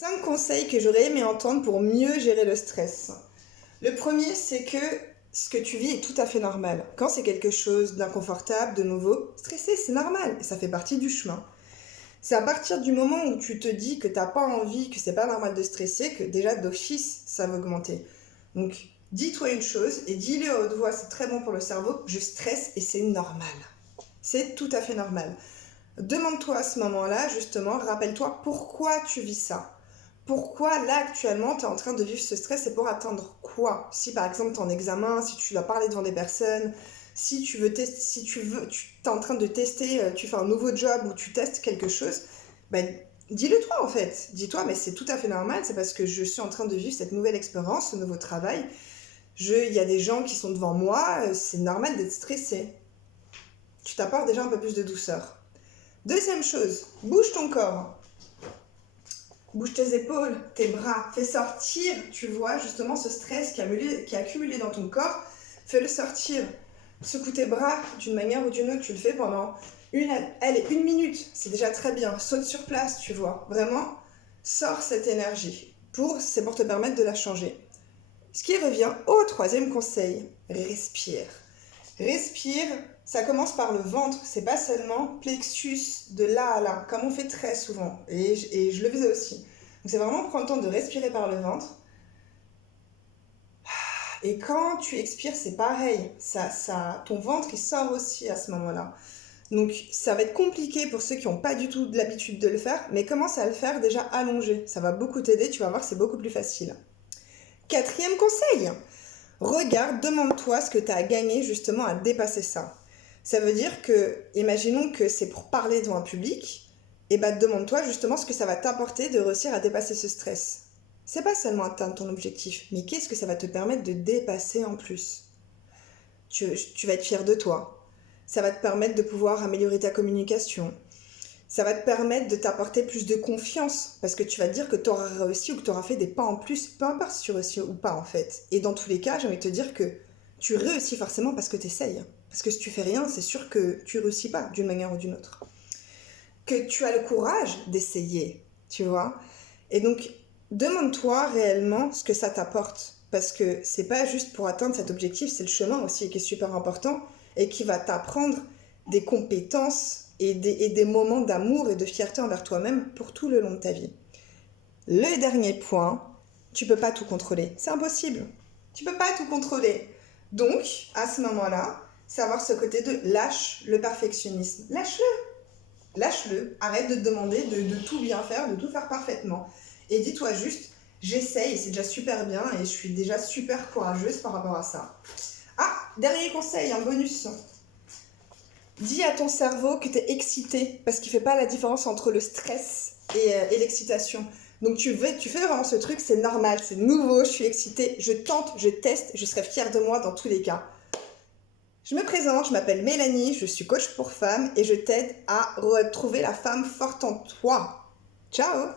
5 conseils que j'aurais aimé entendre pour mieux gérer le stress. Le premier, c'est que ce que tu vis est tout à fait normal. Quand c'est quelque chose d'inconfortable, de nouveau, stresser, c'est normal et ça fait partie du chemin. C'est à partir du moment où tu te dis que t'as pas envie, que c'est pas normal de stresser, que déjà d'office, ça va augmenter. Donc, dis-toi une chose et dis-le à haute voix, c'est très bon pour le cerveau, je stresse et c'est normal. C'est tout à fait normal. Demande-toi à ce moment-là, justement, rappelle-toi pourquoi tu vis ça. Pourquoi là actuellement tu es en train de vivre ce stress et pour atteindre quoi? Si par exemple tu es en examen, si tu dois parler devant des personnes, si tu veux tester, si tu veux, tu es en train de tester, tu fais un nouveau job ou tu testes quelque chose, ben dis-le toi en fait. Dis-toi, mais c'est tout à fait normal, c'est parce que je suis en train de vivre cette nouvelle expérience, ce nouveau travail. Il y a des gens qui sont devant moi, c'est normal d'être stressé. Tu t'apportes déjà un peu plus de douceur. Deuxième chose, bouge ton corps. Bouge tes épaules, tes bras, fais sortir, tu vois, justement ce stress qui est accumulé dans ton corps, fais-le sortir. Secoue tes bras d'une manière ou d'une autre, tu le fais pendant une minute, c'est déjà très bien. Saute sur place, tu vois, vraiment, sors cette énergie. C'est pour te permettre de la changer. Ce qui revient au troisième conseil, respire. Respire, ça commence par le ventre, c'est pas seulement plexus de là à là, comme on fait très souvent, et je le faisais aussi. Donc c'est vraiment prendre le temps de respirer par le ventre. Et quand tu expires, c'est pareil, ton ventre il sort aussi à ce moment-là. Donc ça va être compliqué pour ceux qui n'ont pas du tout l'habitude de le faire, mais commence à le faire déjà allongé, ça va beaucoup t'aider, tu vas voir, c'est beaucoup plus facile. Quatrième conseil, regarde, demande-toi ce que tu as à gagner justement à dépasser ça. Ça veut dire que, imaginons que c'est pour parler devant un public, et bah demande-toi justement ce que ça va t'apporter de réussir à dépasser ce stress. C'est pas seulement atteindre ton objectif, mais qu'est-ce que ça va te permettre de dépasser en plus? Tu vas être fier de toi. Ça va te permettre de pouvoir améliorer ta communication. Ça va te permettre de t'apporter plus de confiance parce que tu vas te dire que tu auras réussi ou que tu auras fait des pas en plus, peu importe si tu réussis ou pas en fait. Et dans tous les cas, j'ai envie de te dire que tu réussis forcément parce que tu essayes. Parce que si tu fais rien, c'est sûr que tu réussis pas d'une manière ou d'une autre. Que tu as le courage d'essayer, tu vois. Et donc, demande-toi réellement ce que ça t'apporte. Parce que c'est pas juste pour atteindre cet objectif, c'est le chemin aussi qui est super important et qui va t'apprendre des compétences et des moments d'amour et de fierté envers toi-même pour tout le long de ta vie. Le dernier point, tu peux pas tout contrôler. C'est impossible. Tu peux pas tout contrôler. Donc, à ce moment-là, c'est avoir ce côté de lâche le perfectionnisme. Lâche-le. Lâche-le. Arrête de te demander de tout bien faire, de tout faire parfaitement. Et dis-toi juste, j'essaye et c'est déjà super bien et je suis déjà super courageuse par rapport à ça. Ah, dernier conseil, un bonus. Dis à ton cerveau que tu es excité parce qu'il ne fait pas la différence entre le stress et l'excitation. Donc tu fais vraiment ce truc, c'est normal, c'est nouveau, je suis excitée, je tente, je teste, je serai fière de moi dans tous les cas. Je me présente, je m'appelle Mélanie, je suis coach pour femmes et je t'aide à retrouver la femme forte en toi. Ciao!